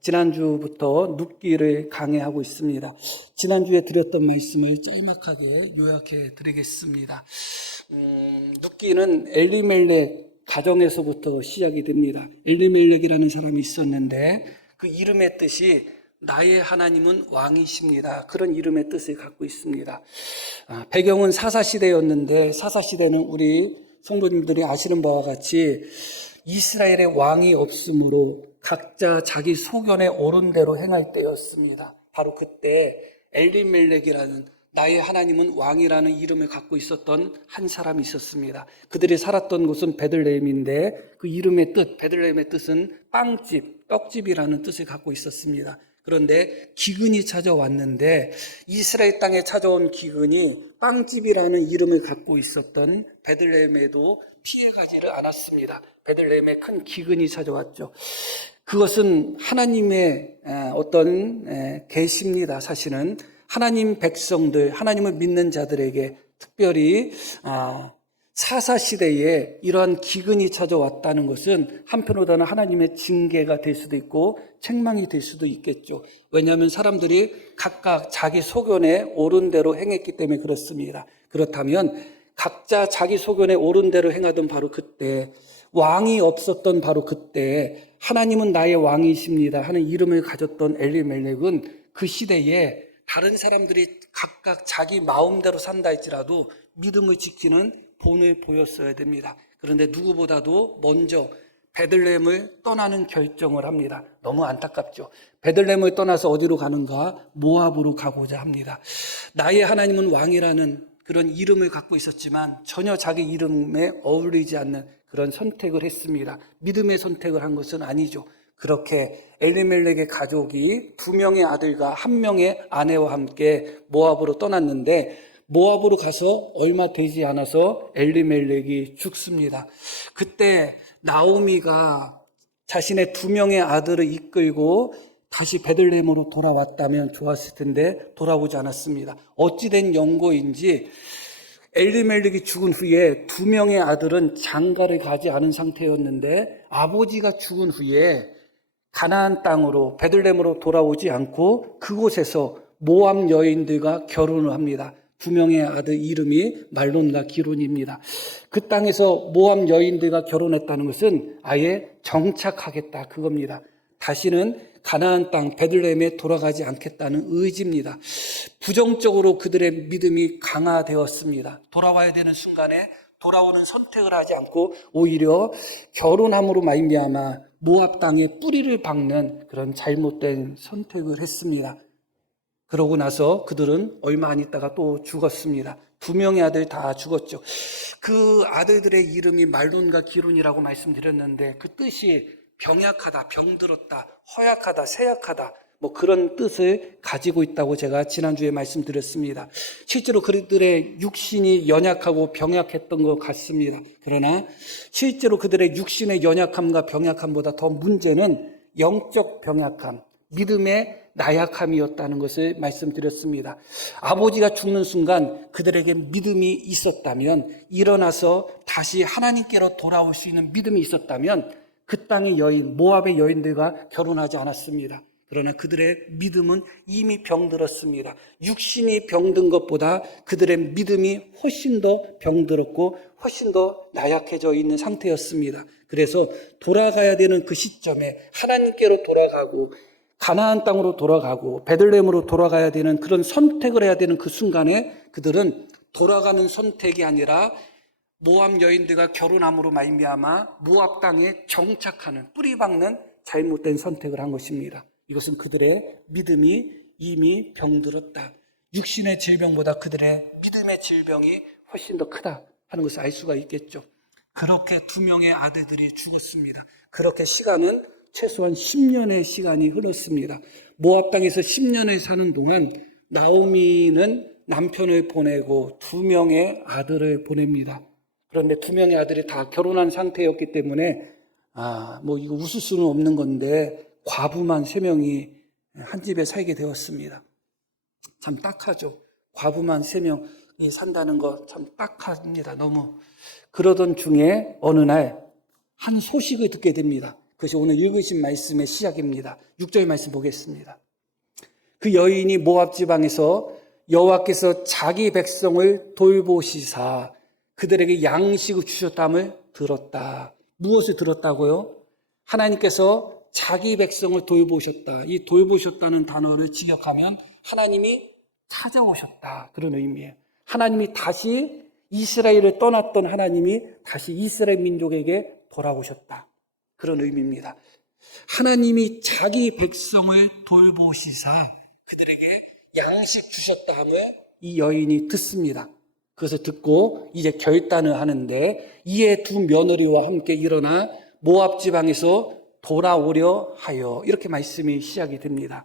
지난주부터 눕기를 강해하고 있습니다. 지난주에 드렸던 말씀을 짤막하게 요약해 드리겠습니다. 눕기는 엘리멜렉 가정에서부터 시작이 됩니다. 엘리멜렉이라는 사람이 있었는데 그 이름의 뜻이 나의 하나님은 왕이십니다. 그런 이름의 뜻을 갖고 있습니다. 배경은 사사시대였는데 사사시대는 우리 성도님들이 아시는 바와 같이 이스라엘의 왕이 없으므로 각자 자기 소견에 옳은 대로 행할 때였습니다. 바로 그때 엘리멜렉이라는 나의 하나님은 왕이라는 이름을 갖고 있었던 한 사람이 있었습니다. 그들이 살았던 곳은 베들레헴인데 그 이름의 뜻, 베들레헴의 뜻은 빵집, 떡집이라는 뜻을 갖고 있었습니다. 그런데 기근이 찾아왔는데 이스라엘 땅에 찾아온 기근이 빵집이라는 이름을 갖고 있었던 베들레헴에도 피해가지를 않았습니다. 베들레헴에 큰 기근이 찾아왔죠. 그것은 하나님의 어떤 계시입니다. 사실은 하나님 백성들, 하나님을 믿는 자들에게 특별히 사사시대에 이러한 기근이 찾아왔다는 것은 한편으로는 하나님의 징계가 될 수도 있고 책망이 될 수도 있겠죠. 왜냐하면 사람들이 각각 자기 소견에 옳은 대로 행했기 때문에 그렇습니다. 그렇다면 각자 자기 소견에 옳은 대로 행하던 바로 그때, 왕이 없었던 바로 그때 하나님은 나의 왕이십니다 하는 이름을 가졌던 엘리멜렉은 그 시대에 다른 사람들이 각각 자기 마음대로 산다 할지라도 믿음을 지키는 본을 보였어야 됩니다. 그런데 누구보다도 먼저 베들레헴을 떠나는 결정을 합니다. 너무 안타깝죠. 베들레헴을 떠나서 어디로 가는가? 모압으로 가고자 합니다. 나의 하나님은 왕이라는 그런 이름을 갖고 있었지만 전혀 자기 이름에 어울리지 않는 그런 선택을 했습니다. 믿음의 선택을 한 것은 아니죠. 그렇게 엘리멜렉의 가족이 2명의 아들과 1명의 아내와 함께 모압으로 떠났는데 모압으로 가서 얼마 되지 않아서 엘리멜렉이 죽습니다. 그때 나오미가 자신의 2명의 아들을 이끌고 다시 베들레헴으로 돌아왔다면 좋았을 텐데 돌아오지 않았습니다. 어찌된 연고인지 엘리멜렉이 죽은 후에 2명의 아들은 장가를 가지 않은 상태였는데 아버지가 죽은 후에 가나안 땅으로 베들레헴으로 돌아오지 않고 그곳에서 모압 여인들과 결혼을 합니다. 2명의 아들 이름이 말론과 기론입니다. 그 땅에서 모압 여인들과 결혼했다는 것은 아예 정착하겠다 그겁니다. 다시는 가나안 땅 베들레헴에 돌아가지 않겠다는 의지입니다. 부정적으로 그들의 믿음이 강화되었습니다. 돌아와야 되는 순간에 돌아오는 선택을 하지 않고 오히려 결혼함으로 말미암아 모압 땅에 뿌리를 박는 그런 잘못된 선택을 했습니다. 그러고 나서 그들은 얼마 안 있다가 또 죽었습니다. 2명의 아들 다 죽었죠. 그 아들들의 이름이 말론과 기론이라고 말씀드렸는데 그 뜻이 병약하다, 병들었다, 허약하다, 쇠약하다 뭐 그런 뜻을 가지고 있다고 제가 지난주에 말씀드렸습니다. 실제로 그들의 육신이 연약하고 병약했던 것 같습니다. 그러나 실제로 그들의 육신의 연약함과 병약함보다 더 문제는 영적 병약함, 믿음의 나약함이었다는 것을 말씀드렸습니다. 아버지가 죽는 순간 그들에게 믿음이 있었다면, 일어나서 다시 하나님께로 돌아올 수 있는 믿음이 있었다면 그 땅의 여인, 모압의 여인들과 결혼하지 않았습니다. 그러나 그들의 믿음은 이미 병들었습니다. 육신이 병든 것보다 그들의 믿음이 훨씬 더 병들었고 훨씬 더 나약해져 있는 상태였습니다. 그래서 돌아가야 되는 그 시점에 하나님께로 돌아가고 가나안 땅으로 돌아가고 베들레헴으로 돌아가야 되는 그런 선택을 해야 되는 그 순간에 그들은 돌아가는 선택이 아니라 모압 여인들과 결혼함으로 말미암아 모압 땅에 정착하는, 뿌리 박는 잘못된 선택을 한 것입니다. 이것은 그들의 믿음이 이미 병들었다. 육신의 질병보다 그들의 믿음의 질병이 훨씬 더 크다 하는 것을 알 수가 있겠죠. 그렇게 2명의 아들들이 죽었습니다. 그렇게 시간은 최소한 10년의 시간이 흘렀습니다. 모압 땅에서 10년을 사는 동안 나오미는 남편을 보내고 2명의 아들을 보냅니다. 그런데 2명의 아들이 다 결혼한 상태였기 때문에 이거 웃을 수는 없는 건데 과부만 3명이 한 집에 살게 되었습니다. 참 딱하죠. 과부만 3명이 산다는 거 참 딱합니다. 너무. 그러던 중에 어느 날 한 소식을 듣게 됩니다. 그것이 오늘 읽으신 말씀의 시작입니다. 6절 말씀 보겠습니다. 그 여인이 모압 지방에서 여호와께서 자기 백성을 돌보시사 그들에게 양식을 주셨다함을 들었다. 무엇을 들었다고요? 하나님께서 자기 백성을 돌보셨다. 이 돌보셨다는 단어를 직역하면 하나님이 찾아오셨다. 그런 의미예요. 하나님이 다시 이스라엘을 떠났던 하나님이 다시 이스라엘 민족에게 돌아오셨다. 그런 의미입니다. 하나님이 자기 백성을 돌보시사 그들에게 양식 주셨다함을 이 여인이 듣습니다. 그것을 듣고 이제 결단을 하는데 이에 두 며느리와 함께 일어나 모압 지방에서 돌아오려 하여 이렇게 말씀이 시작이 됩니다.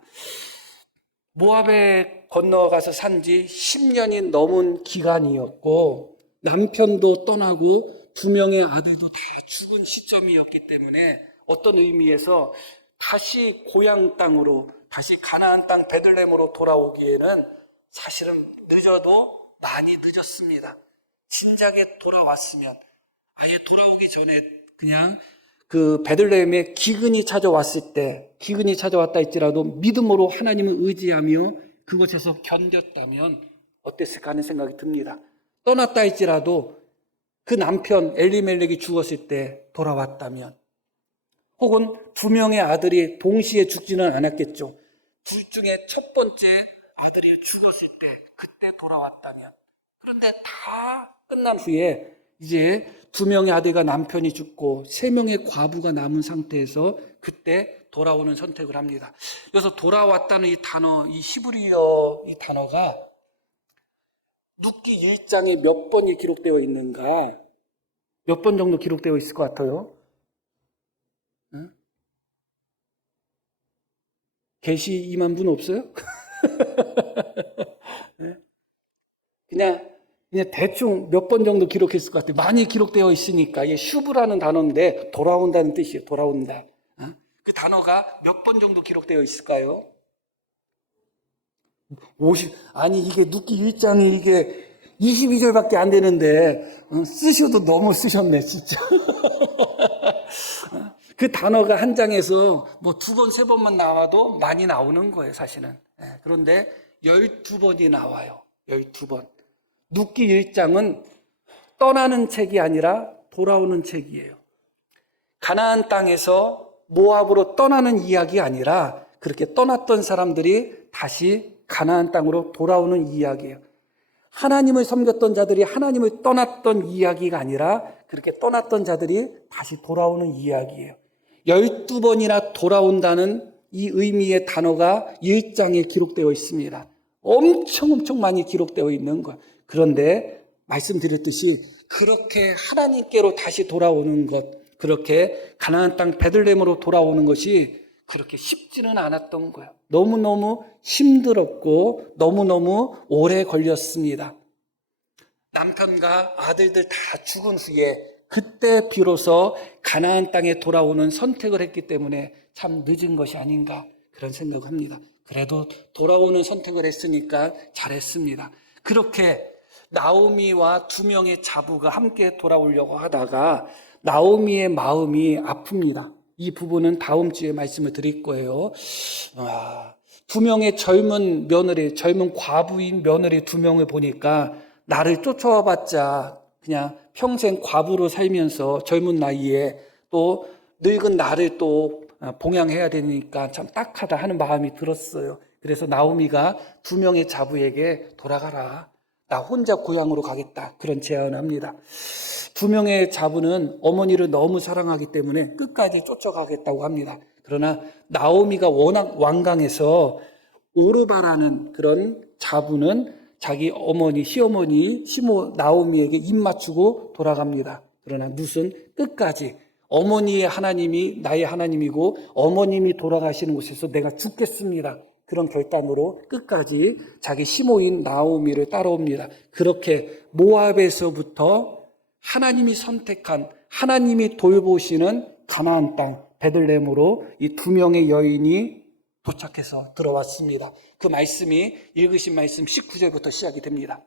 모압에 건너가서 산 지 10년이 넘은 기간이었고 남편도 떠나고 두 명의 아들도 다 죽은 시점이었기 때문에 어떤 의미에서 다시 고향 땅으로 다시 가나안 땅 베들레헴으로 돌아오기에는 사실은 늦어도 많이 늦었습니다. 진작에 돌아왔으면 아예 돌아오기 전에 그냥 그 베들레헴에 기근이 찾아왔을 때 기근이 찾아왔다 할지라도 믿음으로 하나님을 의지하며 그곳에서 견뎠다면 어땠을까 하는 생각이 듭니다. 떠났다 할지라도 그 남편 엘리멜렉이 죽었을 때 돌아왔다면 혹은 두 명의 아들이 동시에 죽지는 않았겠죠. 둘 중에 첫 번째 아들이 죽었을 때 그때 돌아왔다면 그런데 다 끝난 후에 이제 두 명의 아들과 남편이 죽고 세 명의 과부가 남은 상태에서 그때 돌아오는 선택을 합니다. 그래서 돌아왔다는 이 단어, 이 히브리어 이 단어가 룻기 1장에 몇 번이 기록되어 있는가? 몇 번 정도 기록되어 있을 것 같아요? 응? 계시 2만 분 없어요? 그냥 대충 몇 번 정도 기록했을 것 같아요. 많이 기록되어 있으니까 이게 슈브라는 단어인데 돌아온다는 뜻이에요. 돌아온다. 그 단어가 몇 번 정도 기록되어 있을까요? 50. 아니 이게 룻기 1장이 이게 22절밖에 안 되는데 쓰셔도 너무 쓰셨네 진짜. 그 단어가 한 장에서 뭐 두 번, 세 번만 나와도 많이 나오는 거예요 사실은. 그런데 12번이 나와요. 12번. 룻기 1장은 떠나는 책이 아니라 돌아오는 책이에요. 가나안 땅에서 모압으로 떠나는 이야기 아니라 그렇게 떠났던 사람들이 다시 가나안 땅으로 돌아오는 이야기예요. 하나님을 섬겼던 자들이 하나님을 떠났던 이야기가 아니라 그렇게 떠났던 자들이 다시 돌아오는 이야기예요. 12번이나 돌아온다는 이 의미의 단어가 1장에 기록되어 있습니다. 엄청 많이 기록되어 있는 거예요. 그런데 말씀드렸듯이 그렇게 하나님께로 다시 돌아오는 것, 그렇게 가나안 땅 베들레헴으로 돌아오는 것이 그렇게 쉽지는 않았던 거예요. 너무너무 힘들었고 너무너무 오래 걸렸습니다. 남편과 아들들 다 죽은 후에 그때 비로소 가나안 땅에 돌아오는 선택을 했기 때문에 참 늦은 것이 아닌가 그런 생각을 합니다. 그래도 돌아오는 선택을 했으니까 잘했습니다. 그렇게 나오미와 두 명의 자부가 함께 돌아오려고 하다가 나오미의 마음이 아픕니다. 이 부분은 다음 주에 말씀을 드릴 거예요. 두 명의 젊은 며느리, 젊은 과부인 며느리 두 명을 보니까 나를 쫓아와봤자 그냥 평생 과부로 살면서 젊은 나이에 또 늙은 나를 또 봉양해야 되니까 참 딱하다 하는 마음이 들었어요. 그래서 나오미가 두 명의 자부에게 돌아가라. 나 혼자 고향으로 가겠다. 그런 제안을 합니다. 두 명의 자부는 어머니를 너무 사랑하기 때문에 끝까지 쫓아가겠다고 합니다. 그러나 나오미가 워낙 완강해서 오르바라는 그런 자부는 자기 어머니, 시어머니, 시모 나오미에게 입 맞추고 돌아갑니다. 그러나 룻은 끝까지 어머니의 하나님이 나의 하나님이고 어머님이 돌아가시는 곳에서 내가 죽겠습니다. 그런 결단으로 끝까지 자기 시모인 나오미를 따라옵니다. 그렇게 모압에서부터 하나님이 선택한 하나님이 돌보시는 가나안 땅 베들레헴으로 이 두 명의 여인이 도착해서 들어왔습니다. 그 말씀이 읽으신 말씀 19절부터 시작이 됩니다.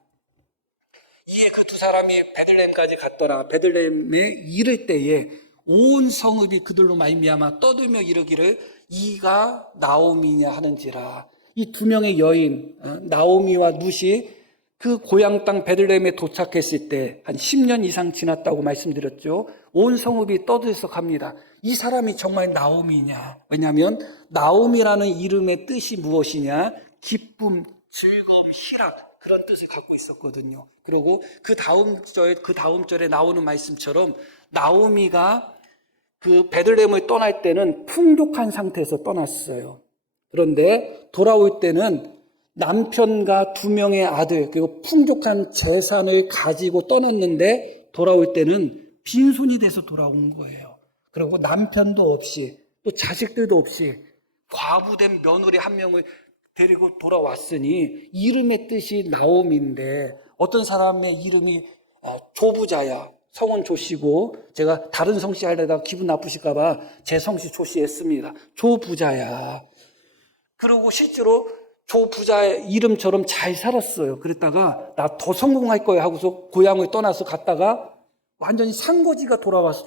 이에 그 두 사람이 베들레헴까지 갔더라. 베들레헴에 이를 때에 온 성읍이 그들로 말미암아 떠들며 이르기를 이가 나오미냐 하는지라. 이 두 명의 여인 나오미와 룻이 그 고향 땅 베들레헴에 도착했을 때 한 10년 이상 지났다고 말씀드렸죠. 온 성읍이 떠들썩합니다. 이 사람이 정말 나오미냐? 왜냐하면 나오미라는 이름의 뜻이 무엇이냐? 기쁨, 즐거움, 희락, 그런 뜻을 갖고 있었거든요. 그리고 그 다음 절에 나오는 말씀처럼 나오미가 그 베들레헴을 떠날 때는 풍족한 상태에서 떠났어요. 그런데 돌아올 때는 남편과 두 명의 아들 그리고 풍족한 재산을 가지고 떠났는데 돌아올 때는 빈손이 돼서 돌아온 거예요. 그리고 남편도 없이 또 자식들도 없이 과부된 며느리 한 명을 데리고 돌아왔으니 이름의 뜻이 나옴인데 어떤 사람의 이름이 조부자야. 성은 조씨고 제가 다른 성씨 하려다가 기분 나쁘실까 봐 제 성씨 조씨 했습니다. 조부자야. 그리고 실제로 조부자의 이름처럼 잘 살았어요. 그랬다가 나 더 성공할 거야 하고서 고향을 떠나서 갔다가 완전히 산거지가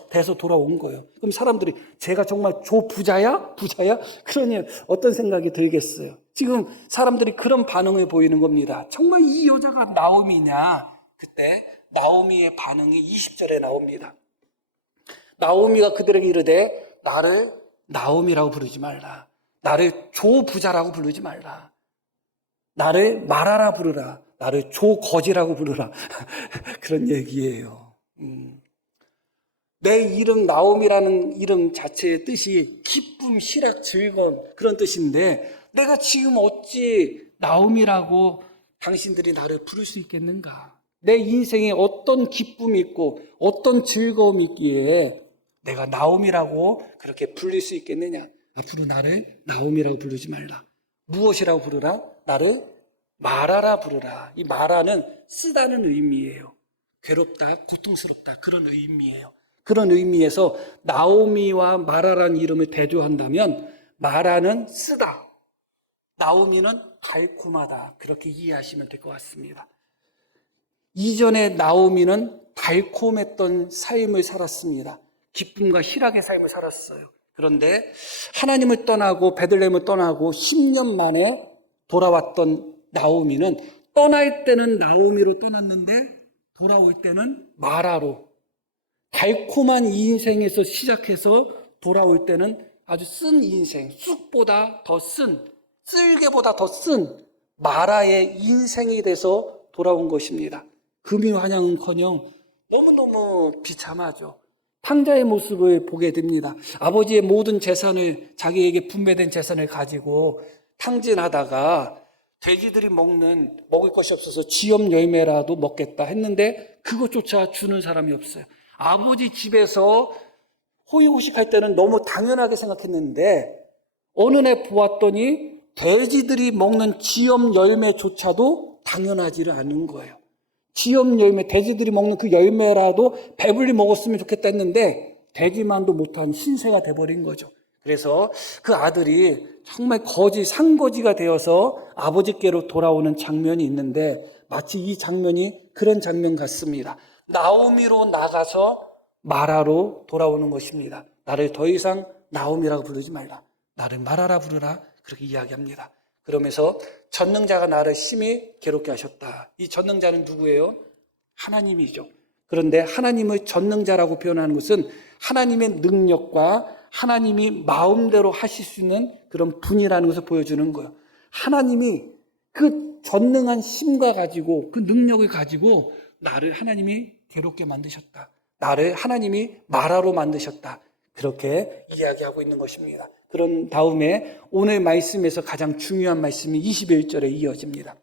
돼서 돌아온 거예요. 그럼 사람들이 제가 정말 조부자야? 부자야? 그러니 어떤 생각이 들겠어요. 지금 사람들이 그런 반응을 보이는 겁니다. 정말 이 여자가 나오미냐? 그때 나오미의 반응이 20절에 나옵니다. 나오미가 그들에게 이르되 나를 나오미라고 부르지 말라. 나를 조부자라고 부르지 말라. 나를 마라라 부르라. 나를 조거지라고 부르라. 그런 얘기예요. 내 이름 나오미라는 이름 자체의 뜻이 기쁨, 희락, 즐거움 그런 뜻인데 내가 지금 어찌 나오미라고 당신들이 나를 부를 수 있겠는가? 내 인생에 어떤 기쁨이 있고 어떤 즐거움이 있기에 내가 나오미라고 그렇게 불릴 수 있겠느냐? 앞으로 나를 나오미라고 부르지 말라. 무엇이라고 부르라? 나를 마라라 부르라. 이 마라는 쓰다는 의미예요. 괴롭다, 고통스럽다 그런 의미예요. 그런 의미에서 나오미와 마라라는 이름을 대조한다면 마라는 쓰다, 나오미는 달콤하다 그렇게 이해하시면 될 것 같습니다. 이전에 나오미는 달콤했던 삶을 살았습니다. 기쁨과 희락의 삶을 살았어요. 그런데 하나님을 떠나고 베들레헴을 떠나고 10년 만에 돌아왔던 나오미는 떠날 때는 나오미로 떠났는데 돌아올 때는 마라로 달콤한 인생에서 시작해서 돌아올 때는 아주 쓴 인생, 쑥보다 더 쓴, 쓸개보다 더 쓴 마라의 인생이 돼서 돌아온 것입니다. 금이 환영은커녕 너무너무 비참하죠. 탕자의 모습을 보게 됩니다. 아버지의 모든 재산을 자기에게 분배된 재산을 가지고 탕진하다가 돼지들이 먹을 것이 없어서 지엽 열매라도 먹겠다 했는데 그것조차 주는 사람이 없어요. 아버지 집에서 호의호식할 때는 너무 당연하게 생각했는데 어느 날 보았더니 돼지들이 먹는 지엽 열매조차도 당연하지를 않은 거예요. 지엽 열매, 돼지들이 먹는 그 열매라도 배불리 먹었으면 좋겠다 했는데 되지만도 못한 신세가 돼버린 거죠. 그래서 그 아들이 정말 산거지가 되어서 아버지께로 돌아오는 장면이 있는데 마치 이 장면이 그런 장면 같습니다. 나오미로 나가서 마라로 돌아오는 것입니다. 나를 더 이상 나오미라고 부르지 말라. 나를 마라라 부르라. 그렇게 이야기합니다. 그러면서 전능자가 나를 심히 괴롭게 하셨다. 이 전능자는 누구예요? 하나님이죠. 그런데 하나님을 전능자라고 표현하는 것은 하나님의 능력과 하나님이 마음대로 하실 수 있는 그런 분이라는 것을 보여주는 거예요. 하나님이 그 전능한 힘과 가지고 그 능력을 가지고 나를 하나님이 괴롭게 만드셨다. 나를 하나님이 마라로 만드셨다. 그렇게 이야기하고 있는 것입니다. 그런 다음에 오늘 말씀에서 가장 중요한 말씀이 21절에 이어집니다.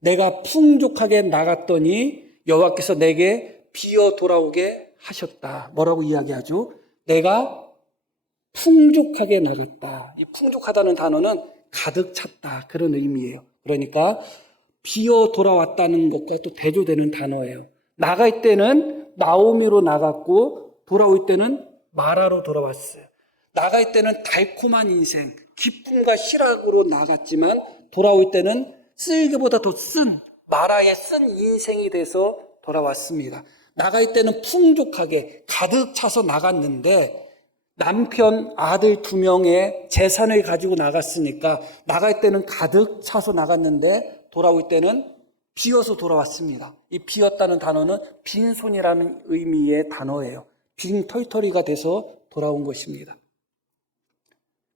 내가 풍족하게 나갔더니 여호와께서 내게 비어 돌아오게 하셨다. 뭐라고 이야기하죠? 내가 풍족하게 나갔다. 이 풍족하다는 단어는 가득 찼다. 그런 의미예요. 그러니까 비어 돌아왔다는 것과 또 대조되는 단어예요. 나갈 때는 나오미로 나갔고 돌아올 때는 마라로 돌아왔어요. 나갈 때는 달콤한 인생, 기쁨과 희락으로 나갔지만 돌아올 때는 쓸개보다 더 쓴 마라의 쓴 인생이 돼서 돌아왔습니다. 나갈 때는 풍족하게 가득 차서 나갔는데 남편, 아들 2명의 재산을 가지고 나갔으니까 나갈 때는 가득 차서 나갔는데 돌아올 때는 비어서 돌아왔습니다. 이 비었다는 단어는 빈손이라는 의미의 단어예요. 빈털터리가 돼서 돌아온 것입니다.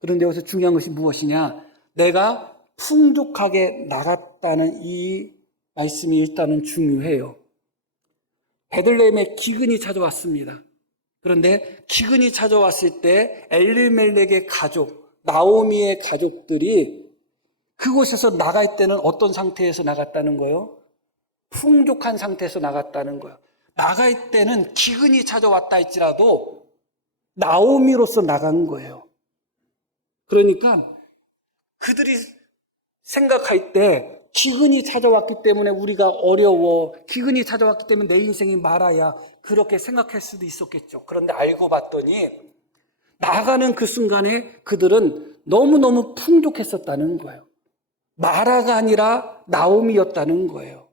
그런데 여기서 중요한 것이 무엇이냐? 내가 풍족하게 나갔다는 이 말씀이 일단은 중요해요. 베들레헴에 기근이 찾아왔습니다. 그런데 기근이 찾아왔을 때 엘리멜렉의 가족, 나오미의 가족들이 그곳에서 나갈 때는 어떤 상태에서 나갔다는 거예요? 풍족한 상태에서 나갔다는 거예요. 나갈 때는 기근이 찾아왔다 할지라도 나오미로서 나간 거예요. 그러니까 그들이 생각할 때 기근이 찾아왔기 때문에 우리가 어려워, 기근이 찾아왔기 때문에 내 인생이 말아야, 그렇게 생각할 수도 있었겠죠. 그런데 알고 봤더니 나가는 그 순간에 그들은 너무너무 풍족했었다는 거예요. 마라가 아니라 나오미였다는 거예요.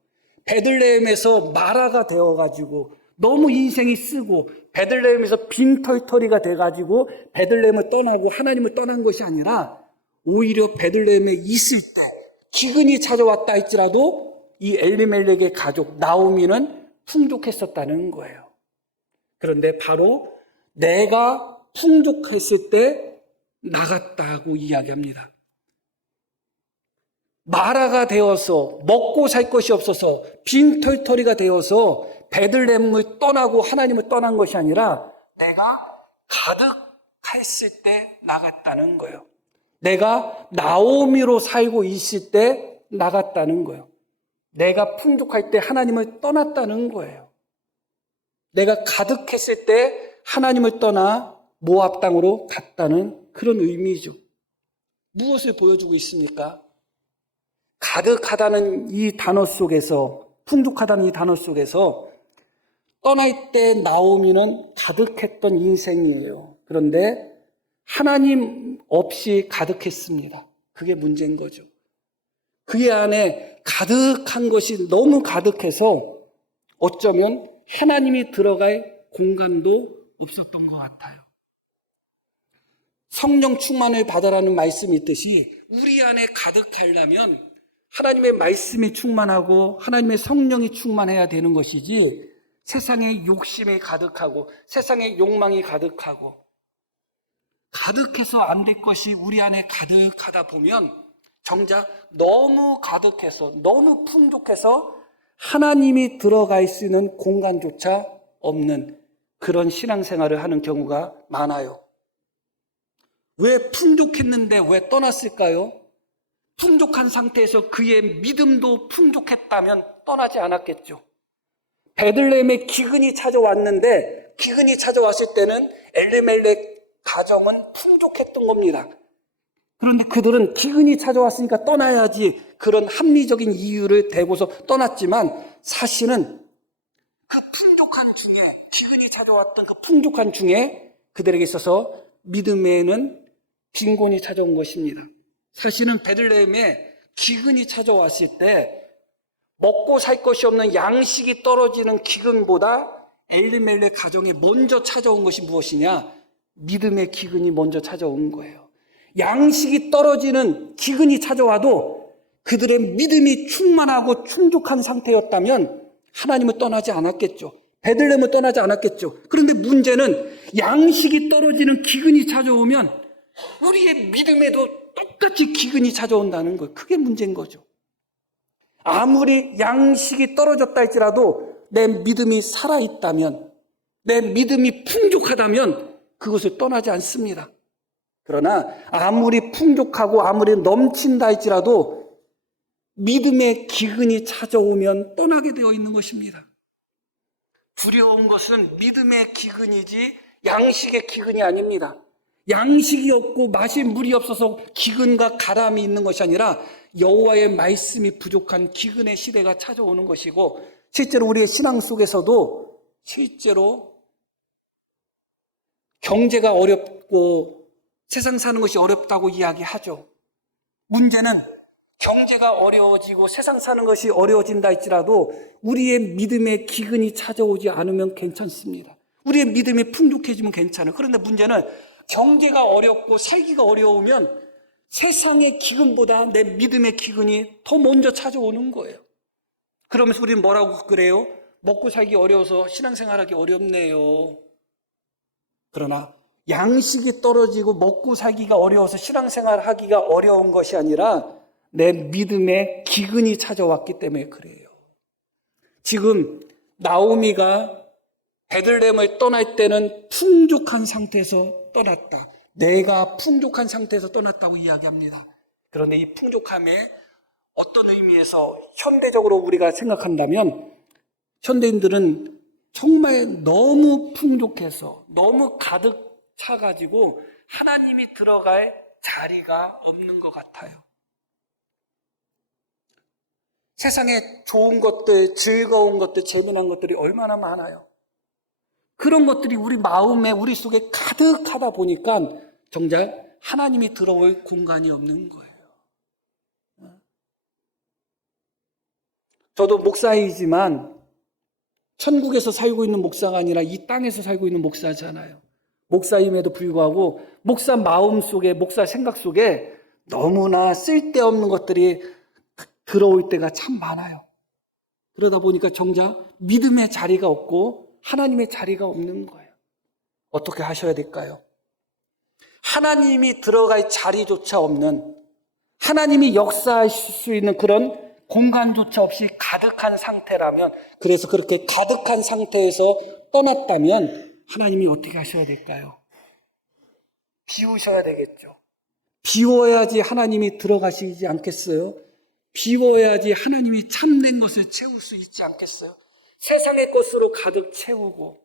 베들레헴에서 마라가 되어가지고 너무 인생이 쓰고 베들레헴에서 빈털터리가 돼가지고 베들레헴을 떠나고 하나님을 떠난 것이 아니라 오히려 베들레헴에 있을 때 기근이 찾아왔다 할지라도 이 엘리멜렉의 가족 나오미는 풍족했었다는 거예요. 그런데 바로 내가 풍족했을 때 나갔다고 이야기합니다. 마라가 되어서 먹고 살 것이 없어서 빈털터리가 되어서 베들레헴을 떠나고 하나님을 떠난 것이 아니라 내가 가득했을 때 나갔다는 거예요. 내가 나오미로 살고 있을 때 나갔다는 거예요. 내가 풍족할 때 하나님을 떠났다는 거예요. 내가 가득했을 때 하나님을 떠나 모압 땅으로 갔다는 그런 의미죠. 무엇을 보여주고 있습니까? 가득하다는 이 단어 속에서, 풍족하다는 이 단어 속에서 떠날 때 나오미는 가득했던 인생이에요. 그런데 하나님 없이 가득했습니다. 그게 문제인 거죠. 그의 안에 가득한 것이 너무 가득해서 어쩌면 하나님이 들어갈 공간도 없었던 것 같아요. 성령 충만을 받으라는 말씀이 있듯이 우리 안에 가득하려면 하나님의 말씀이 충만하고 하나님의 성령이 충만해야 되는 것이지 세상에 욕심이 가득하고 세상에 욕망이 가득하고 가득해서 안 될 것이 우리 안에 가득하다 보면 정작 너무 가득해서 너무 풍족해서 하나님이 들어갈 수 있는 공간조차 없는 그런 신앙생활을 하는 경우가 많아요. 왜 풍족했는데 왜 떠났을까요? 풍족한 상태에서 그의 믿음도 풍족했다면 떠나지 않았겠죠. 베들레헴에 기근이 찾아왔는데 기근이 찾아왔을 때는 엘리멜렉 가정은 풍족했던 겁니다. 그런데 그들은 기근이 찾아왔으니까 떠나야지 그런 합리적인 이유를 대고서 떠났지만 사실은 그 풍족한 중에 기근이 찾아왔던 그 풍족한 중에 그들에게 있어서 믿음에는 빈곤이 찾아온 것입니다. 사실은 베들레헴에 기근이 찾아왔을 때 먹고 살 것이 없는 양식이 떨어지는 기근보다 엘리멜렉 가정에 먼저 찾아온 것이 무엇이냐? 믿음의 기근이 먼저 찾아온 거예요. 양식이 떨어지는 기근이 찾아와도 그들의 믿음이 충만하고 충족한 상태였다면 하나님을 떠나지 않았겠죠. 베들레헴을 떠나지 않았겠죠. 그런데 문제는 양식이 떨어지는 기근이 찾아오면 우리의 믿음에도 똑같이 기근이 찾아온다는 거예요. 그게 문제인 거죠. 아무리 양식이 떨어졌다 할지라도 내 믿음이 살아있다면, 내 믿음이 풍족하다면 그것을 떠나지 않습니다. 그러나 아무리 풍족하고 아무리 넘친다 할지라도 믿음의 기근이 찾아오면 떠나게 되어 있는 것입니다. 두려운 것은 믿음의 기근이지 양식의 기근이 아닙니다. 양식이 없고 마실 물이 없어서 기근과 가람이 있는 것이 아니라 여호와의 말씀이 부족한 기근의 시대가 찾아오는 것이고, 실제로 우리의 신앙 속에서도 실제로 경제가 어렵고 세상 사는 것이 어렵다고 이야기하죠. 문제는 경제가 어려워지고 세상 사는 것이 어려워진다 할지라도 우리의 믿음의 기근이 찾아오지 않으면 괜찮습니다. 우리의 믿음이 풍족해지면 괜찮아요. 그런데 문제는 경제가 어렵고 살기가 어려우면 세상의 기근보다 내 믿음의 기근이 더 먼저 찾아오는 거예요. 그러면서 우리는 뭐라고 그래요? 먹고 살기 어려워서 신앙생활하기 어렵네요. 그러나 양식이 떨어지고 먹고 살기가 어려워서 신앙생활하기가 어려운 것이 아니라 내 믿음의 기근이 찾아왔기 때문에 그래요. 지금 나오미가 베들레헴을 떠날 때는 풍족한 상태에서 떠났다. 내가 풍족한 상태에서 떠났다고 이야기합니다. 그런데 이 풍족함에 어떤 의미에서 현대적으로 우리가 생각한다면 현대인들은 정말 너무 풍족해서 너무 가득 차가지고 하나님이 들어갈 자리가 없는 것 같아요. 세상에 좋은 것들, 즐거운 것들, 재미난 것들이 얼마나 많아요. 그런 것들이 우리 마음에, 우리 속에 가득하다 보니까 정작 하나님이 들어올 공간이 없는 거예요. 저도 목사이지만 천국에서 살고 있는 목사가 아니라 이 땅에서 살고 있는 목사잖아요. 목사임에도 불구하고 목사 마음 속에, 목사 생각 속에 너무나 쓸데없는 것들이 들어올 때가 참 많아요. 그러다 보니까 정작 믿음의 자리가 없고 하나님의 자리가 없는 거예요. 어떻게 하셔야 될까요? 하나님이 들어갈 자리조차 없는, 하나님이 역사하실 수 있는 그런 공간조차 없이 가득한 상태라면, 그래서 그렇게 가득한 상태에서 떠났다면 하나님이 어떻게 하셔야 될까요? 비우셔야 되겠죠. 비워야지 하나님이 들어가시지 않겠어요? 비워야지 하나님이 참된 것을 채울 수 있지 않겠어요? 세상의 것으로 가득 채우고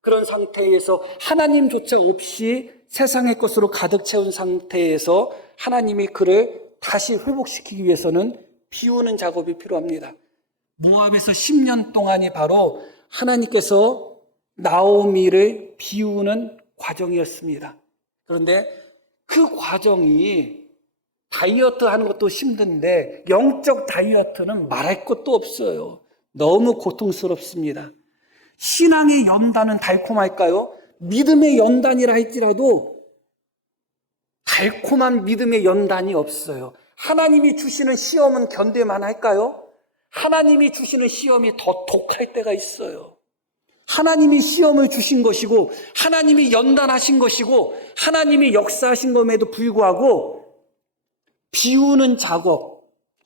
그런 상태에서 하나님조차 없이 세상의 것으로 가득 채운 상태에서 하나님이 그를 다시 회복시키기 위해서는 비우는 작업이 필요합니다. 모압에서 10년 동안이 바로 하나님께서 나오미를 비우는 과정이었습니다. 그런데 그 과정이 다이어트 하는 것도 힘든데 영적 다이어트는 말할 것도 없어요. 너무 고통스럽습니다. 신앙의 연단은 달콤할까요? 믿음의 연단이라 할지라도 달콤한 믿음의 연단이 없어요. 하나님이 주시는 시험은 견딜만 할까요? 하나님이 주시는 시험이 더 독할 때가 있어요. 하나님이 시험을 주신 것이고 하나님이 연단하신 것이고 하나님이 역사하신 것에도 불구하고 비우는 작업,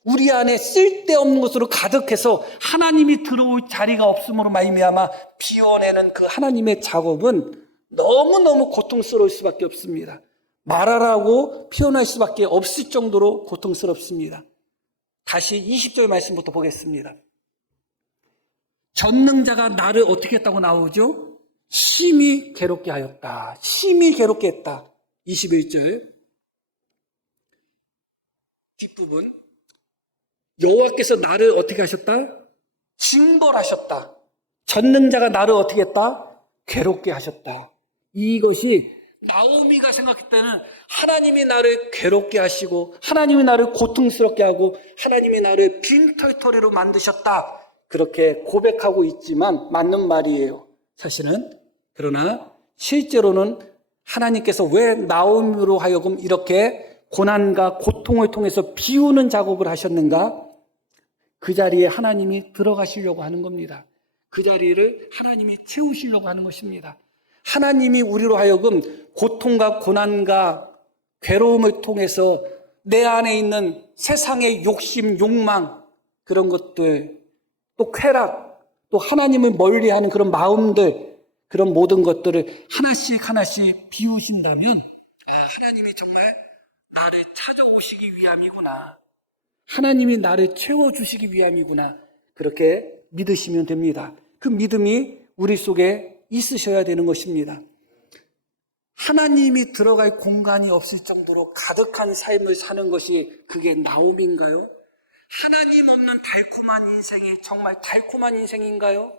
우리 안에 쓸데없는 것으로 가득해서 하나님이 들어올 자리가 없음으로 말미암아 비워내는 그 하나님의 작업은 너무너무 고통스러울 수밖에 없습니다. 말하라고 표현할 수밖에 없을 정도로 고통스럽습니다. 다시 20절 말씀부터 보겠습니다. 전능자가 나를 어떻게 했다고 나오죠? 심히 괴롭게 하였다. 심히 괴롭게 했다. 21절 뒷부분, 여호와께서 나를 어떻게 하셨다? 징벌하셨다. 전능자가 나를 어떻게 했다? 괴롭게 하셨다. 이것이 나오미가 생각할 때는 하나님이 나를 괴롭게 하시고 하나님이 나를 고통스럽게 하고 하나님이 나를 빈털터리로 만드셨다, 그렇게 고백하고 있지만 맞는 말이에요, 사실은. 그러나 실제로는 하나님께서 왜 나오미로 하여금 이렇게 고난과 고통을 통해서 비우는 작업을 하셨는가? 그 자리에 하나님이 들어가시려고 하는 겁니다. 그 자리를 하나님이 채우시려고 하는 것입니다. 하나님이 우리로 하여금 고통과 고난과 괴로움을 통해서 내 안에 있는 세상의 욕심, 욕망, 그런 것들, 또 쾌락, 또 하나님을 멀리하는 그런 마음들, 그런 모든 것들을 하나씩 하나씩 비우신다면, 하나님이 정말 나를 찾아오시기 위함이구나, 하나님이 나를 채워주시기 위함이구나, 그렇게 믿으시면 됩니다. 그 믿음이 우리 속에 있으셔야 되는 것입니다. 하나님이 들어갈 공간이 없을 정도로 가득한 삶을 사는 것이 그게 나오미인가요? 하나님 없는 달콤한 인생이 정말 달콤한 인생인가요?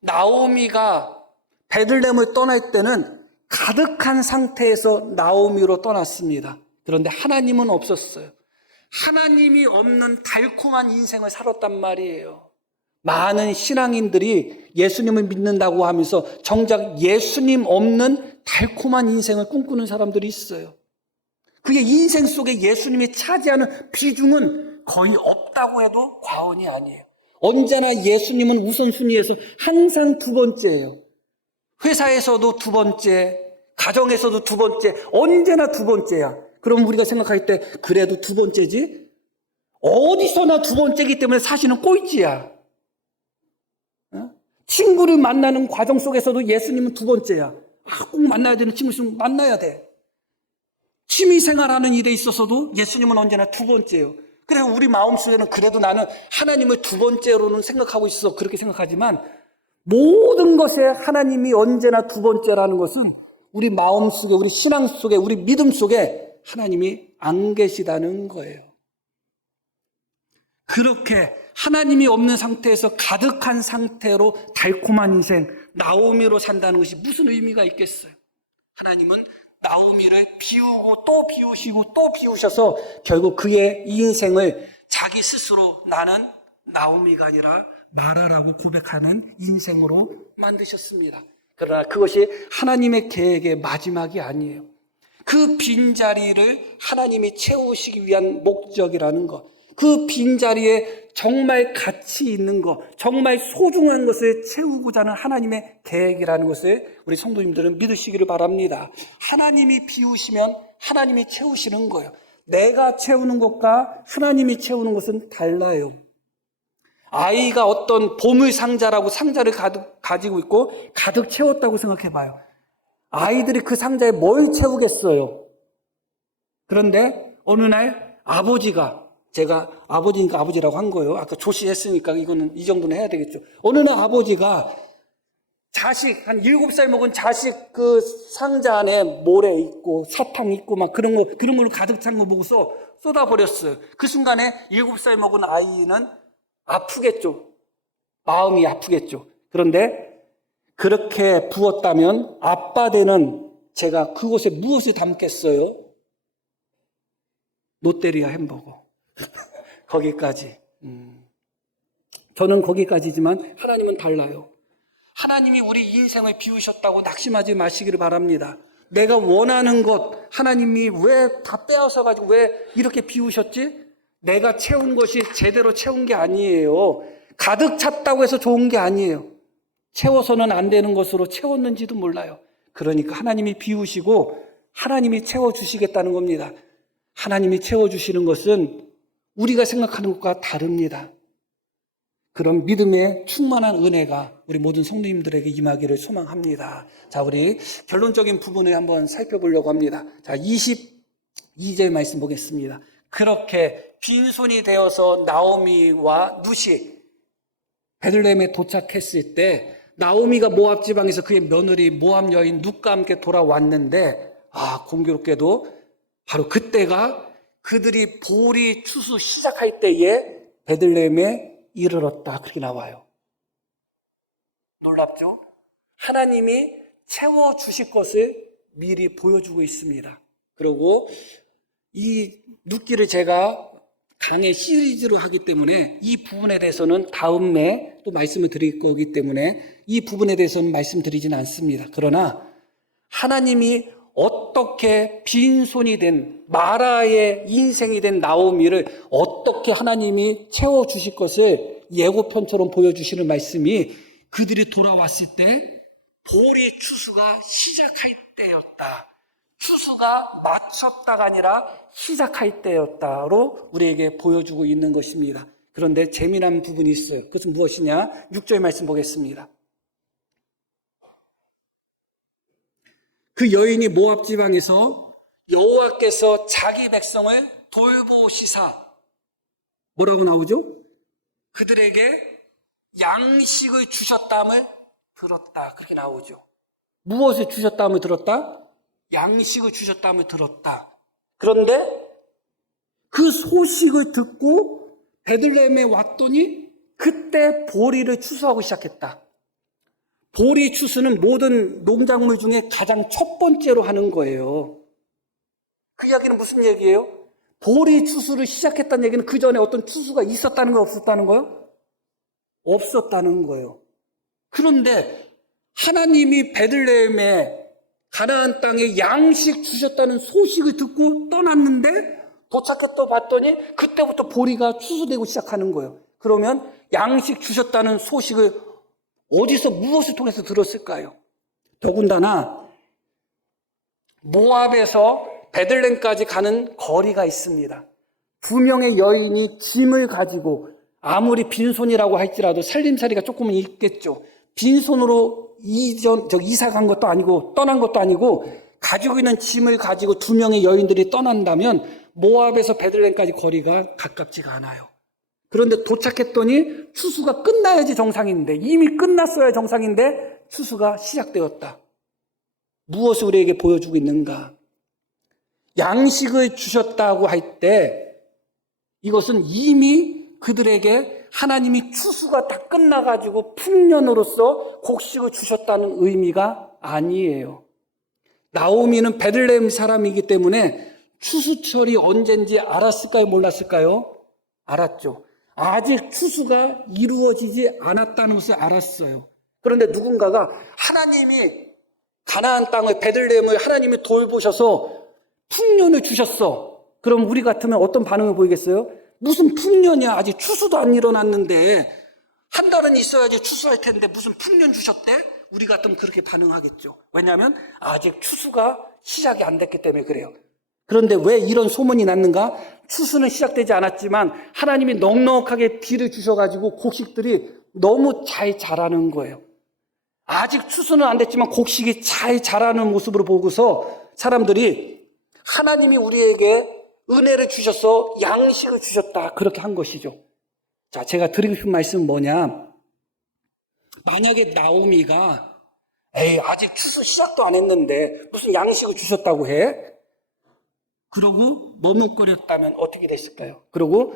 나오미가 베들레헴을 떠날 때는 가득한 상태에서 나오미로 떠났습니다. 그런데 하나님은 없었어요. 하나님이 없는 달콤한 인생을 살았단 말이에요. 많은 신앙인들이 예수님을 믿는다고 하면서 정작 예수님 없는 달콤한 인생을 꿈꾸는 사람들이 있어요. 그게 인생 속에 예수님이 차지하는 비중은 거의 없다고 해도 과언이 아니에요. 언제나 예수님은 우선순위에서 항상 두 번째예요. 회사에서도 두 번째, 가정에서도 두 번째, 언제나 두 번째야. 그럼 우리가 생각할 때 그래도 두 번째지? 어디서나 두 번째이기 때문에 사실은 꼴찌야. 친구를 만나는 과정 속에서도 예수님은 두 번째야. 꼭 만나야 되는 친구 있으면 만나야 돼. 취미생활하는 일에 있어서도 예수님은 언제나 두 번째예요. 그래서 우리 마음속에는 그래도 나는 하나님을 두 번째로는 생각하고 있어. 그렇게 생각하지만 모든 것에 하나님이 언제나 두 번째라는 것은 우리 마음속에, 우리 신앙 속에, 우리 믿음 속에 하나님이 안 계시다는 거예요. 그렇게 하나님이 없는 상태에서 가득한 상태로 달콤한 인생, 나오미로 산다는 것이 무슨 의미가 있겠어요? 하나님은 나오미를 비우고 또 비우시고 또 비우셔서 결국 그의 인생을 자기 스스로 나는 나오미가 아니라 마라라고 고백하는 인생으로 만드셨습니다. 그러나 그것이 하나님의 계획의 마지막이 아니에요. 그 빈자리를 하나님이 채우시기 위한 목적이라는 것, 그 빈자리에 정말 가치 있는 것, 정말 소중한 것을 채우고자 하는 하나님의 계획이라는 것을 우리 성도님들은 믿으시기를 바랍니다. 하나님이 비우시면 하나님이 채우시는 거예요. 내가 채우는 것과 하나님이 채우는 것은 달라요. 아이가 어떤 보물 상자라고 상자를 가지고 있고 가득 채웠다고 생각해 봐요. 아이들이 그 상자에 뭘 채우겠어요? 그런데 어느 날 아버지가, 제가 아버지니까 아버지라고 한 거예요. 아까 조시했으니까 이거는 이 정도는 해야 되겠죠. 어느 날 아버지가 자식, 한 7살 먹은 자식 그 상자 안에 모래 있고 사탕 있고 막 그런 걸로 가득 찬 거 보고서 쏟아버렸어요. 그 순간에 7살 먹은 아이는 아프겠죠. 마음이 아프겠죠. 그런데 그렇게 부었다면 아빠 되는 제가 그곳에 무엇을 담겠어요? 롯데리아 햄버거. 거기까지. 저는 거기까지지만 하나님은 달라요. 하나님이 우리 인생을 비우셨다고 낙심하지 마시기를 바랍니다. 내가 원하는 것 하나님이 왜 다 빼앗아 가지고 왜 이렇게 비우셨지? 내가 채운 것이 제대로 채운 게 아니에요. 가득 찼다고 해서 좋은 게 아니에요. 채워서는 안 되는 것으로 채웠는지도 몰라요. 그러니까 하나님이 비우시고 하나님이 채워주시겠다는 겁니다. 하나님이 채워주시는 것은 우리가 생각하는 것과 다릅니다. 그런 믿음의 충만한 은혜가 우리 모든 성도님들에게 임하기를 소망합니다. 자, 우리 결론적인 부분을 한번 살펴보려고 합니다. 자, 22절 말씀 보겠습니다. 그렇게 빈손이 되어서 나오미와 룻이 베들레헴에 도착했을 때 나오미가 모압 지방에서 그의 며느리 모압 여인 룻과 함께 돌아왔는데 공교롭게도 바로 그때가 그들이 보리 추수 시작할 때에 베들레헴에 이르렀다. 그렇게 나와요. 놀랍죠? 하나님이 채워주실 것을 미리 보여주고 있습니다. 그리고 이 룻기를 제가 강의 시리즈로 하기 때문에 이 부분에 대해서는 다음에 또 말씀을 드릴 거기 때문에 이 부분에 대해서는 말씀드리지는 않습니다. 그러나 하나님이 어떻게 빈손이 된 마라의 인생이 된 나오미를 어떻게 하나님이 채워주실 것을 예고편처럼 보여주시는 말씀이 그들이 돌아왔을 때 보리 추수가 시작할 때였다. 추수가 마쳤다가 아니라 시작할 때였다로 우리에게 보여주고 있는 것입니다. 그런데 재미난 부분이 있어요. 그것은 무엇이냐? 6절 말씀 보겠습니다. 그 여인이 모압 지방에서 여호와께서 자기 백성을 돌보시사 뭐라고 나오죠? 그들에게 양식을 주셨다함을 들었다. 그렇게 나오죠. 무엇을 주셨다함을 들었다? 양식을 주셨다함을 들었다. 그런데 그 소식을 듣고 베들레헴에 왔더니 그때 보리를 추수하고 시작했다. 보리 추수는 모든 농작물 중에 가장 첫 번째로 하는 거예요. 그 이야기는 무슨 얘기예요? 보리 추수를 시작했다는 얘기는 그 전에 어떤 추수가 있었다는 거 없었다는 거요? 없었다는 거예요. 그런데 하나님이 베들레헴에 가나안 땅에 양식 주셨다는 소식을 듣고 떠났는데 도착했다 봤더니 그때부터 보리가 추수되고 시작하는 거예요. 그러면 양식 주셨다는 소식을 어디서 무엇을 통해서 들었을까요? 더군다나 모압에서 베들레헴까지 가는 거리가 있습니다. 2명의 여인이 짐을 가지고 아무리 빈손이라고 할지라도 살림살이가 조금은 있겠죠. 빈손으로 이사 간 것도 아니고 떠난 것도 아니고 가지고 있는 짐을 가지고 2명의 여인들이 떠난다면 모압에서 베들레헴까지 거리가 가깝지가 않아요. 그런데 도착했더니 추수가 끝나야지 정상인데, 이미 끝났어야 정상인데 추수가 시작되었다. 무엇을 우리에게 보여주고 있는가? 양식을 주셨다고 할 때 이것은 이미 그들에게 하나님이 추수가 다 끝나가지고 풍년으로서 곡식을 주셨다는 의미가 아니에요. 나오미는 베들레헴 사람이기 때문에 추수철이 언젠지 알았을까요? 몰랐을까요? 알았죠. 아직 추수가 이루어지지 않았다는 것을 알았어요. 그런데 누군가가 하나님이 가나안 땅을, 베들레헴을 하나님이 돌보셔서 풍년을 주셨어. 그럼 우리 같으면 어떤 반응을 보이겠어요? 무슨 풍년이야? 아직 추수도 안 일어났는데 한 달은 있어야지 추수할 텐데 무슨 풍년 주셨대? 우리 같으면 그렇게 반응하겠죠. 왜냐하면 아직 추수가 시작이 안 됐기 때문에 그래요. 그런데 왜 이런 소문이 났는가? 추수는 시작되지 않았지만 하나님이 넉넉하게 비를 주셔가지고 곡식들이 너무 잘 자라는 거예요. 아직 추수는 안 됐지만 곡식이 잘 자라는 모습으로 보고서 사람들이 하나님이 우리에게 은혜를 주셔서 양식을 주셨다, 그렇게 한 것이죠. 자, 제가 드리고 싶은 말씀은 뭐냐? 만약에 나오미가 아직 추수 시작도 안 했는데 무슨 양식을 주셨다고 해? 그러고 머뭇거렸다면 어떻게 됐을까요? 그러고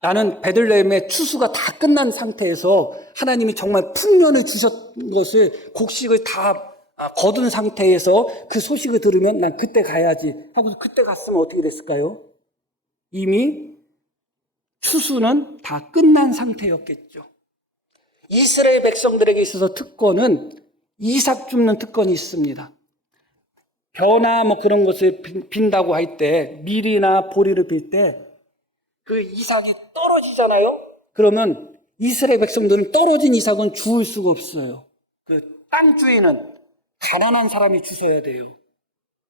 나는 베들레헴의 추수가 다 끝난 상태에서 하나님이 정말 풍년을 주셨던 것을, 곡식을 다 거둔 상태에서 그 소식을 들으면 난 그때 가야지 하고 그때 갔으면 어떻게 됐을까요? 이미 추수는 다 끝난 상태였겠죠. 이스라엘 백성들에게 있어서 특권은 이삭 줍는 특권이 있습니다. 벼나 그런 것을 빈다고 할 때, 밀이나 보리를 빌 때 그 이삭이 떨어지잖아요. 그러면 이스라엘 백성들은 떨어진 이삭은 주울 수가 없어요. 그 땅 주인은 가난한 사람이 주셔야 돼요.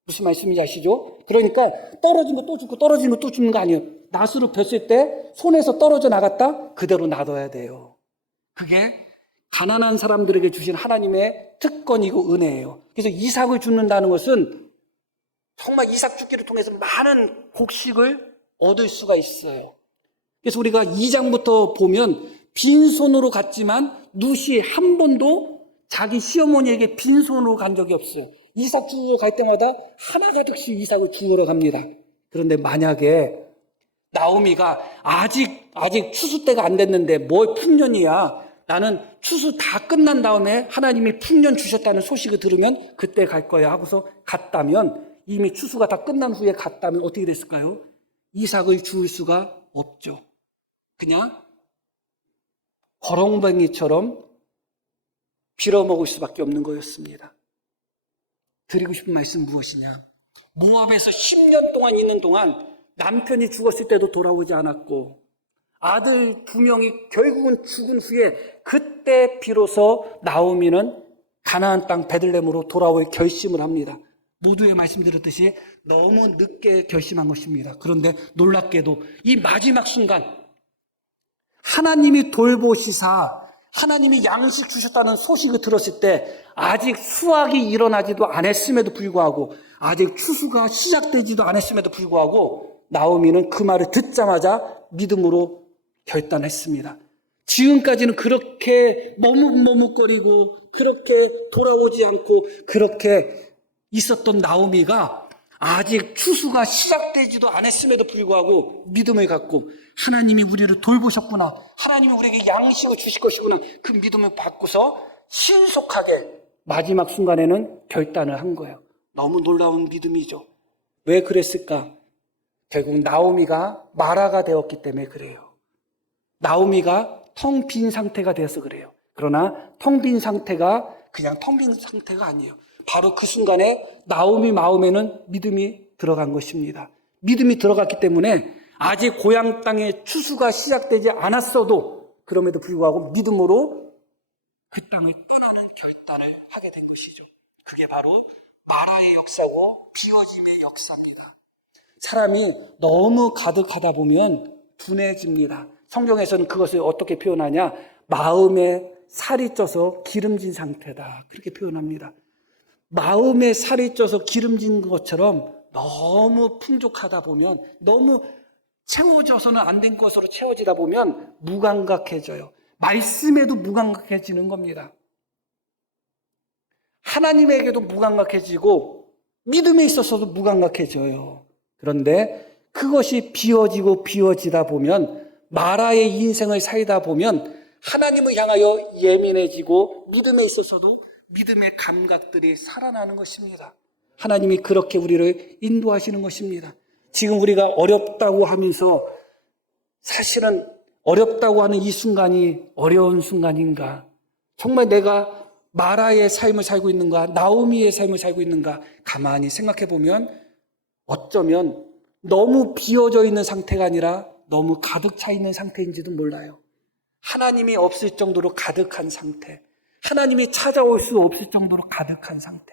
무슨 말씀인지 아시죠? 그러니까 떨어진 거 또 줍고 떨어진 거 또 줍는 거 아니에요. 낫으로 뱄을 때 손에서 떨어져 나갔다 그대로 놔둬야 돼요. 그게 가난한 사람들에게 주신 하나님의 특권이고 은혜예요. 그래서 이삭을 줍는다는 것은 정말 이삭 줍기를 통해서 많은 곡식을 얻을 수가 있어요. 그래서 우리가 2장부터 보면 빈손으로 갔지만 룻이 한 번도 자기 시어머니에게 빈손으로 간 적이 없어요. 이삭 주우러 갈 때마다 하나 가득씩 이삭을 주우러 갑니다. 그런데 만약에 나오미가 아직 추수 때가 안 됐는데 뭘 풍년이야, 나는 추수 다 끝난 다음에 하나님이 풍년 주셨다는 소식을 들으면 그때 갈 거야 하고서 갔다면, 이미 추수가 다 끝난 후에 갔다면 어떻게 됐을까요? 이삭을 주울 수가 없죠. 그냥 거렁뱅이처럼 빌어먹을 수밖에 없는 거였습니다. 드리고 싶은 말씀 무엇이냐? 모압에서 10년 동안 있는 동안 남편이 죽었을 때도 돌아오지 않았고 아들 2명이 결국은 죽은 후에 그때 비로소 나오미는 가나안 땅 베들레헴으로 돌아올 결심을 합니다. 모두의 말씀 드렸듯이 너무 늦게 결심한 것입니다. 그런데 놀랍게도 이 마지막 순간 하나님이 돌보시사 하나님이 양식 주셨다는 소식을 들었을 때 아직 수확이 일어나지도 않았음에도 불구하고, 아직 추수가 시작되지도 않았음에도 불구하고 나오미는 그 말을 듣자마자 믿음으로 결단했습니다. 지금까지는 그렇게 머뭇머뭇거리고 그렇게 돌아오지 않고 그렇게 있었던 나오미가 아직 추수가 시작되지도 않았음에도 불구하고 믿음을 갖고 하나님이 우리를 돌보셨구나, 하나님이 우리에게 양식을 주실 것이구나, 그 믿음을 받고서 신속하게 마지막 순간에는 결단을 한 거예요. 너무 놀라운 믿음이죠. 왜 그랬을까? 결국 나오미가 마라가 되었기 때문에 그래요. 나오미가 텅 빈 상태가 되어서 그래요. 그러나 텅 빈 상태가 그냥 텅 빈 상태가 아니에요. 바로 그 순간에 나오미 마음에는 믿음이 들어간 것입니다. 믿음이 들어갔기 때문에 아직 고향 땅의 추수가 시작되지 않았어도 그럼에도 불구하고 믿음으로 그 땅을 떠나는 결단을 하게 된 것이죠. 그게 바로 마라의 역사고 비워짐의 역사입니다. 사람이 너무 가득하다 보면 둔해집니다. 성경에서는 그것을 어떻게 표현하냐? 마음에 살이 쪄서 기름진 상태다. 그렇게 표현합니다. 마음에 살이 쪄서 기름진 것처럼 너무 풍족하다 보면, 너무 채워져서는 안 된 것으로 채워지다 보면 무감각해져요. 말씀에도 무감각해지는 겁니다. 하나님에게도 무감각해지고 믿음에 있어서도 무감각해져요. 그런데 그것이 비워지다 보면, 마라의 인생을 살다 보면 하나님을 향하여 예민해지고 믿음에 있어서도 믿음의 감각들이 살아나는 것입니다. 하나님이 그렇게 우리를 인도하시는 것입니다. 지금 우리가 어렵다고 하면서 사실은 어렵다고 하는 이 순간이 어려운 순간인가? 정말 내가 마라의 삶을 살고 있는가? 나오미의 삶을 살고 있는가? 가만히 생각해 보면 어쩌면 너무 비어져 있는 상태가 아니라 너무 가득 차 있는 상태인지도 몰라요. 하나님이 없을 정도로 가득한 상태, 하나님이 찾아올 수 없을 정도로 가득한 상태,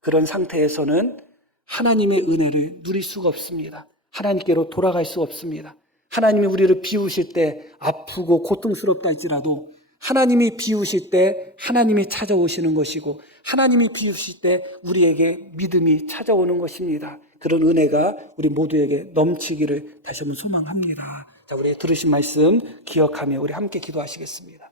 그런 상태에서는 하나님의 은혜를 누릴 수가 없습니다. 하나님께로 돌아갈 수 없습니다. 하나님이 우리를 비우실 때 아프고 고통스럽다 할지라도 하나님이 비우실 때 하나님이 찾아오시는 것이고, 하나님이 비우실 때 우리에게 믿음이 찾아오는 것입니다. 그런 은혜가 우리 모두에게 넘치기를 다시 한번 소망합니다. 자, 우리 들으신 말씀 기억하며 우리 함께 기도하시겠습니다.